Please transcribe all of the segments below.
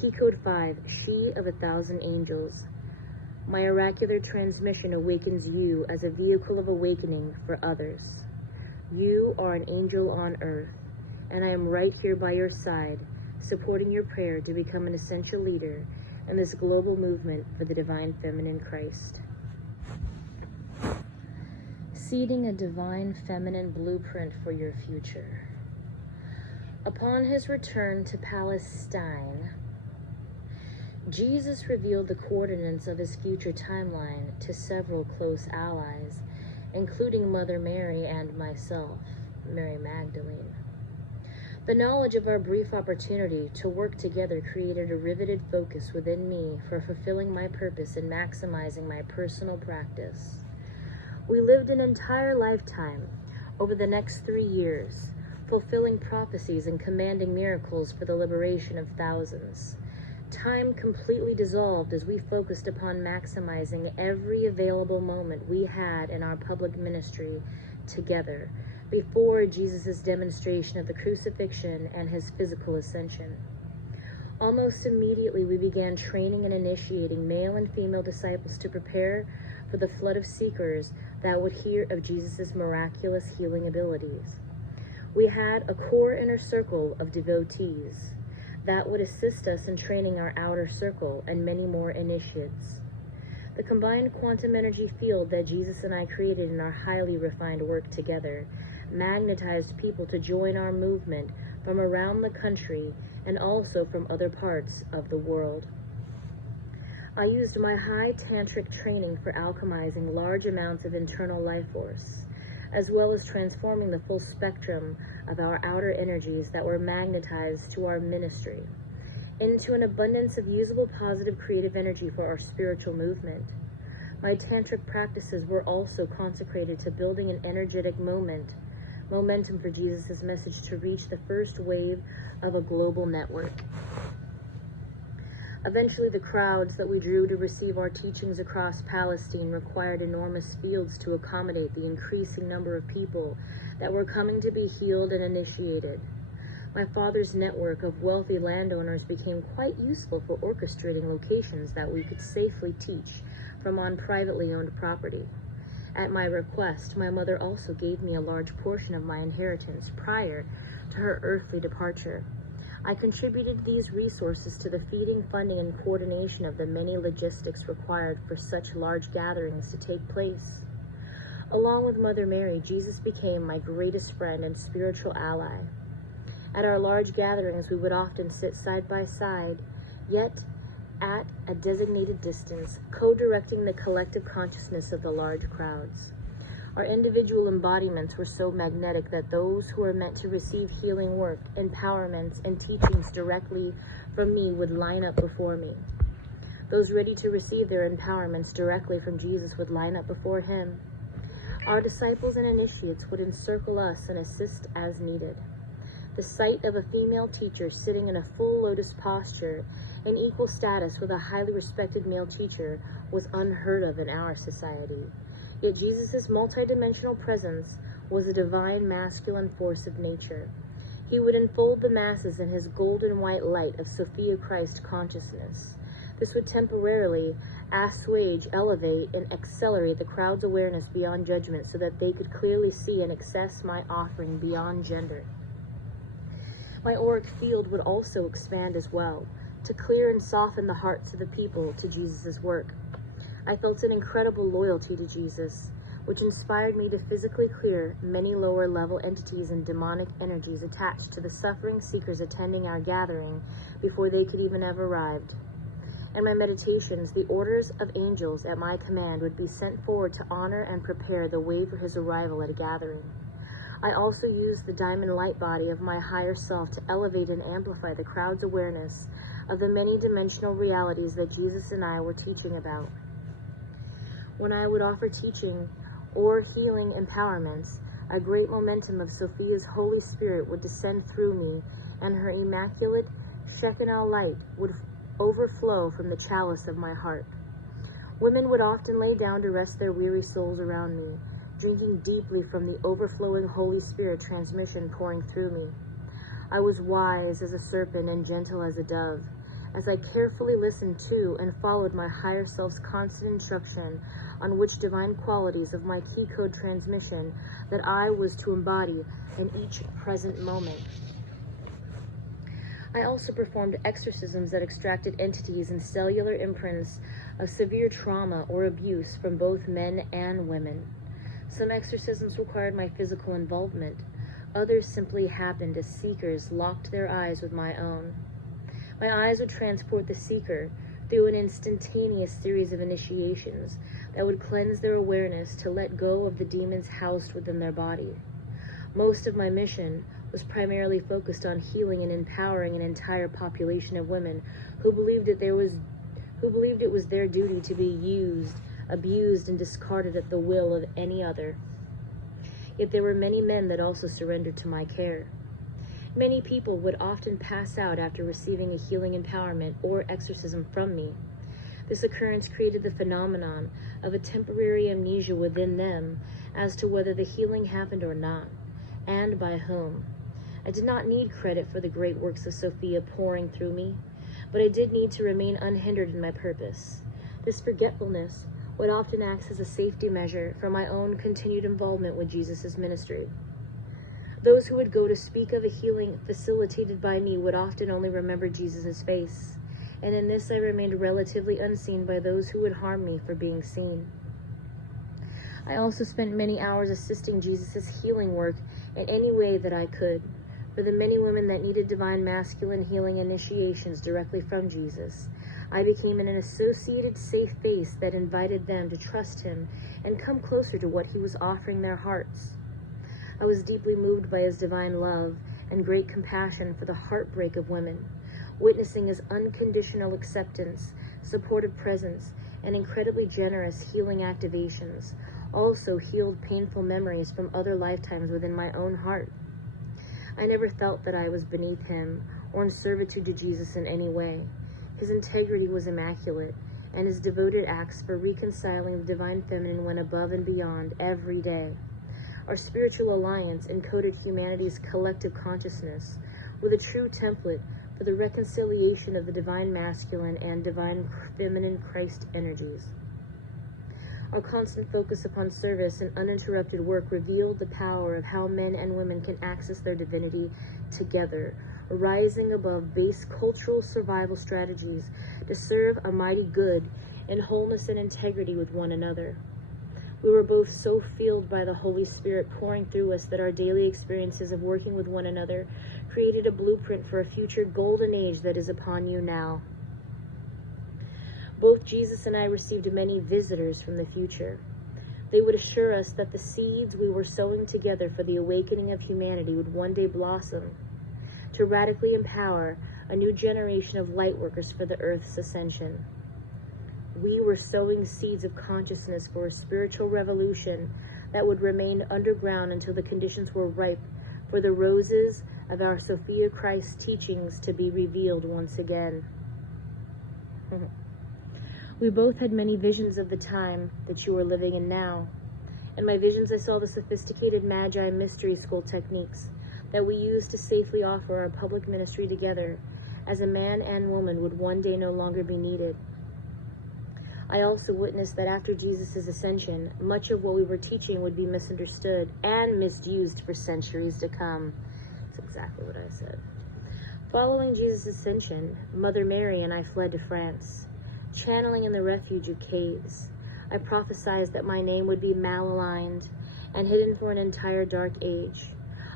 Key Code 5, She of 1,000 Angels. My oracular transmission awakens you as a vehicle of awakening for others. You are an angel on earth, and I am right here by your side, supporting your prayer to become an essential leader in this global movement for the divine feminine Christ. Seeding a divine feminine blueprint for your future. Upon his return to Palestine, Jesus revealed the coordinates of his future timeline to several close allies, including Mother Mary and myself, Mary Magdalene. The knowledge of our brief opportunity to work together created a riveted focus within me for fulfilling my purpose and maximizing my personal practice. We lived an entire lifetime over the next 3 years, fulfilling prophecies and commanding miracles for the liberation of thousands. Time completely dissolved as we focused upon maximizing every available moment we had in our public ministry together before Jesus' demonstration of the crucifixion and his physical ascension. Almost immediately, we began training and initiating male and female disciples to prepare for the flood of seekers that would hear of Jesus' miraculous healing abilities. We had a core inner circle of devotees that would assist us in training our outer circle and many more initiates. The combined quantum energy field that Jesus and I created in our highly refined work together magnetized people to join our movement from around the country and also from other parts of the world. I used my high tantric training for alchemizing large amounts of internal life force, as well as transforming the full spectrum of our outer energies that were magnetized to our ministry into an abundance of usable, positive, creative energy for our spiritual movement. My tantric practices were also consecrated to building an energetic momentum for Jesus' message to reach the first wave of a global network. Eventually, the crowds that we drew to receive our teachings across Palestine required enormous fields to accommodate the increasing number of people that were coming to be healed and initiated. My father's network of wealthy landowners became quite useful for orchestrating locations that we could safely teach from on privately owned property. At my request, my mother also gave me a large portion of my inheritance prior to her earthly departure. I contributed these resources to the feeding, funding, and coordination of the many logistics required for such large gatherings to take place. Along with Mother Mary, Jesus became my greatest friend and spiritual ally. At our large gatherings, we would often sit side by side, yet at a designated distance, co-directing the collective consciousness of the large crowds. Our individual embodiments were so magnetic that those who were meant to receive healing work, empowerments, and teachings directly from me would line up before me. Those ready to receive their empowerments directly from Jesus would line up before him. Our disciples and initiates would encircle us and assist as needed. The sight of a female teacher sitting in a full lotus posture in equal status with a highly respected male teacher was unheard of in our society. Yet Jesus' multidimensional presence was a divine masculine force of nature. He would enfold the masses in his golden white light of Sophia Christ consciousness. This would temporarily assuage, elevate, and accelerate the crowd's awareness beyond judgment so that they could clearly see and access my offering beyond gender. My auric field would also expand as well, to clear and soften the hearts of the people to Jesus' work. I felt an incredible loyalty to Jesus, which inspired me to physically clear many lower level entities and demonic energies attached to the suffering seekers attending our gathering before they could even have arrived. In my meditations, the orders of angels at my command would be sent forward to honor and prepare the way for his arrival at a gathering. I also used the diamond light body of my higher self to elevate and amplify the crowd's awareness of the many dimensional realities that Jesus and I were teaching about. When I would offer teaching or healing empowerments, a great momentum of Sophia's Holy Spirit would descend through me, and her immaculate Shekinah light would overflow from the chalice of my heart. Women would often lay down to rest their weary souls around me, drinking deeply from the overflowing Holy Spirit transmission pouring through me. I was wise as a serpent and gentle as a dove, as I carefully listened to and followed my higher self's constant instruction on which divine qualities of my key code transmission that I was to embody in each present moment. I also performed exorcisms that extracted entities and cellular imprints of severe trauma or abuse from both men and women. Some exorcisms required my physical involvement. Others simply happened as seekers locked their eyes with my own. My eyes would transport the seeker through an instantaneous series of initiations that would cleanse their awareness to let go of the demons housed within their body. Most of my mission was primarily focused on healing and empowering an entire population of women who believed it was their duty to be used, abused, and discarded at the will of any other. Yet there were many men that also surrendered to my care. Many people would often pass out after receiving a healing empowerment or exorcism from me. This occurrence created the phenomenon of a temporary amnesia within them as to whether the healing happened or not, and by whom. I did not need credit for the great works of Sophia pouring through me, but I did need to remain unhindered in my purpose. This forgetfulness would often act as a safety measure for my own continued involvement with Jesus' ministry. Those who would go to speak of a healing facilitated by me would often only remember Jesus' face, and in this I remained relatively unseen by those who would harm me for being seen. I also spent many hours assisting Jesus' healing work in any way that I could. For the many women that needed divine masculine healing initiations directly from Jesus, I became an associated safe face that invited them to trust him and come closer to what he was offering their hearts. I was deeply moved by his divine love and great compassion for the heartbreak of women, witnessing his unconditional acceptance, supportive presence, and incredibly generous healing activations, also healed painful memories from other lifetimes within my own heart. I never felt that I was beneath him or in servitude to Jesus in any way. His integrity was immaculate, and his devoted acts for reconciling the divine feminine went above and beyond every day. Our spiritual alliance encoded humanity's collective consciousness with a true template for the reconciliation of the divine masculine and divine feminine Christ energies. Our constant focus upon service and uninterrupted work revealed the power of how men and women can access their divinity together, rising above base cultural survival strategies to serve a mighty good in wholeness and integrity with one another. We were both so filled by the Holy Spirit pouring through us that our daily experiences of working with one another created a blueprint for a future golden age that is upon you now. Both Jesus and I received many visitors from the future. They would assure us that the seeds we were sowing together for the awakening of humanity would one day blossom to radically empower a new generation of light workers for the earth's ascension. We were sowing seeds of consciousness for a spiritual revolution that would remain underground until the conditions were ripe for the roses of our Sophia Christ teachings to be revealed once again. We both had many visions of the time that you are living in now. In my visions, I saw the sophisticated Magi mystery school techniques that we use to safely offer our public ministry together, as a man and woman would one day no longer be needed. I also witnessed that after Jesus' ascension, much of what we were teaching would be misunderstood and misused for centuries to come. That's exactly what I said. Following Jesus' ascension, Mother Mary and I fled to France, channeling in the refuge of caves. I prophesied that my name would be malaligned and hidden for an entire dark age.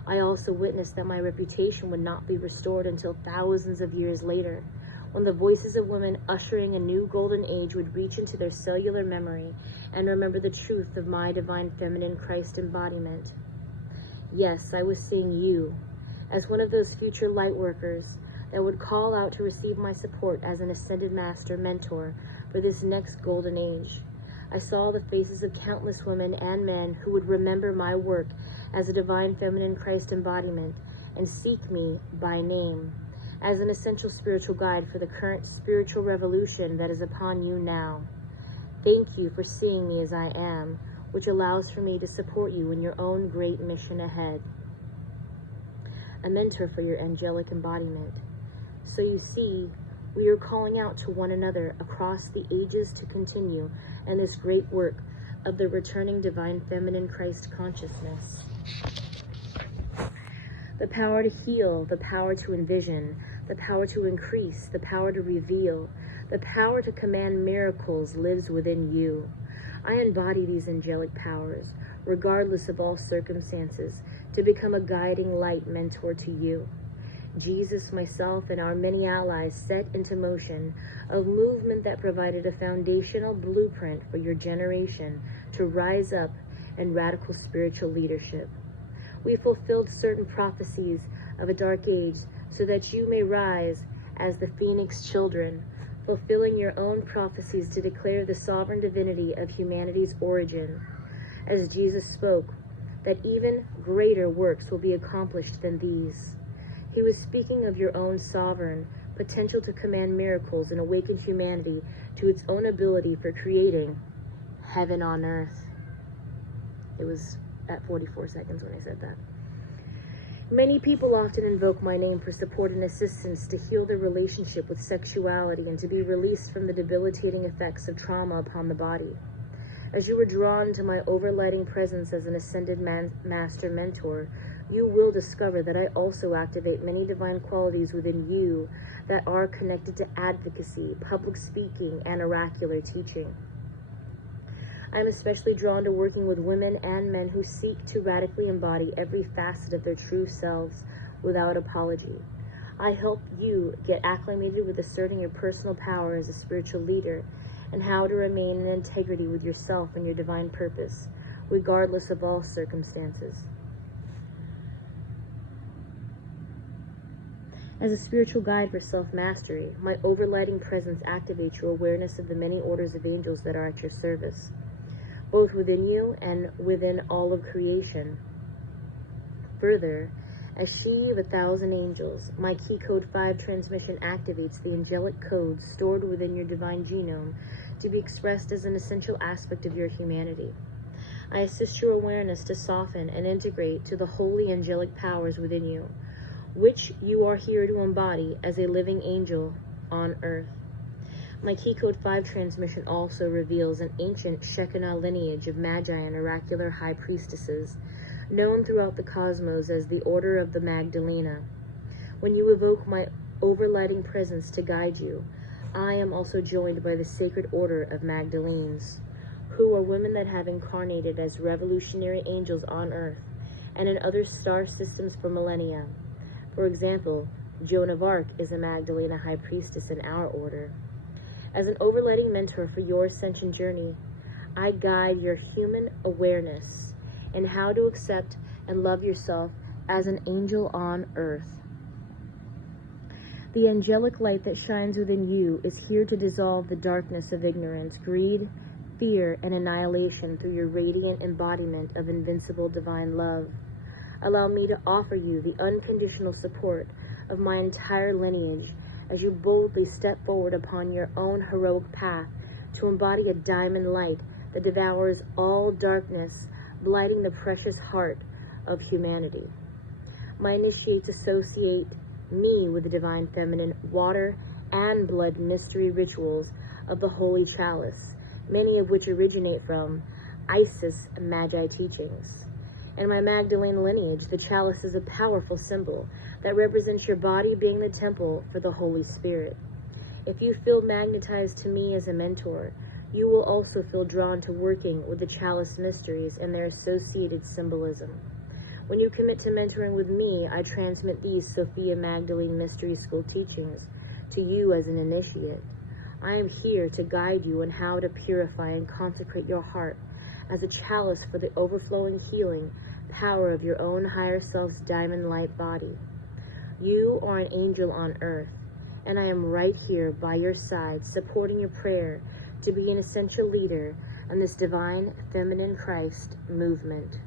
I also witnessed that my reputation would not be restored until thousands of years later, when the voices of women ushering a new golden age would reach into their cellular memory and remember the truth of my divine feminine Christ embodiment. Yes, I was seeing you as one of those future light workers that would call out to receive my support as an ascended master mentor for this next golden age. I saw the faces of countless women and men who would remember my work as a divine feminine Christ embodiment and seek me by name as an essential spiritual guide for the current spiritual revolution that is upon you now. Thank you for seeing me as I am, which allows for me to support you in your own great mission ahead. A mentor for your angelic embodiment. So you see, We are calling out to one another across the ages to continue in this great work of the returning divine feminine Christ consciousness. The power to heal, the power to envision, the power to increase, the power to reveal, the power to command miracles lives within you. I embody these angelic powers, regardless of all circumstances, to become a guiding light mentor to you. Jesus, myself, and our many allies set into motion a movement that provided a foundational blueprint for your generation to rise up in radical spiritual leadership. We fulfilled certain prophecies of a dark age so that you may rise as the Phoenix children, fulfilling your own prophecies to declare the sovereign divinity of humanity's origin. As Jesus spoke, that even greater works will be accomplished than these. He was speaking of your own sovereign potential to command miracles and awaken humanity to its own ability for creating heaven on earth. It was at 44 seconds when I said that. Many people often invoke my name for support and assistance to heal their relationship with sexuality and to be released from the debilitating effects of trauma upon the body. As you are drawn to my overlighting presence as an ascended master mentor, you will discover that I also activate many divine qualities within you that are connected to advocacy, public speaking, and oracular teaching. I am especially drawn to working with women and men who seek to radically embody every facet of their true selves without apology. I help you get acclimated with asserting your personal power as a spiritual leader and how to remain in integrity with yourself and your divine purpose, regardless of all circumstances. As a spiritual guide for self-mastery, my overlighting presence activates your awareness of the many orders of angels that are at your service, both within you and within all of creation. Further, as she of 1,000 angels, my Key Code 5 transmission activates the angelic codes stored within your divine genome to be expressed as an essential aspect of your humanity. I assist your awareness to soften and integrate to the holy angelic powers within you, which you are here to embody as a living angel on earth. My Key Code 5 transmission also reveals an ancient Shekinah lineage of magi and oracular high priestesses, known throughout the cosmos as the Order of the Magdalene. When you evoke my overlighting presence to guide you, I am also joined by the Sacred Order of Magdalenes, who are women that have incarnated as revolutionary angels on earth and in other star systems for millennia. For example, Joan of Arc is a Magdalene high priestess in our order. As an overlighting mentor for your ascension journey, I guide your human awareness in how to accept and love yourself as an angel on earth. The angelic light that shines within you is here to dissolve the darkness of ignorance, greed, fear, and annihilation through your radiant embodiment of invincible divine love. Allow me to offer you the unconditional support of my entire lineage as you boldly step forward upon your own heroic path to embody a diamond light that devours all darkness, blighting the precious heart of humanity. My initiates associate me with the divine feminine water and blood mystery rituals of the Holy Chalice, many of which originate from Isis Magi teachings. In my Magdalene lineage, the chalice is a powerful symbol that represents your body being the temple for the Holy Spirit. If you feel magnetized to me as a mentor, you will also feel drawn to working with the chalice mysteries and their associated symbolism. When you commit to mentoring with me, I transmit these Sophia Magdalene Mystery School teachings to you as an initiate. I am here to guide you on how to purify and consecrate your heart as a chalice for the overflowing healing power of your own higher self's diamond light body. You are an angel on earth, and I am right here by your side, supporting your prayer to be an essential leader in this divine feminine Christ movement.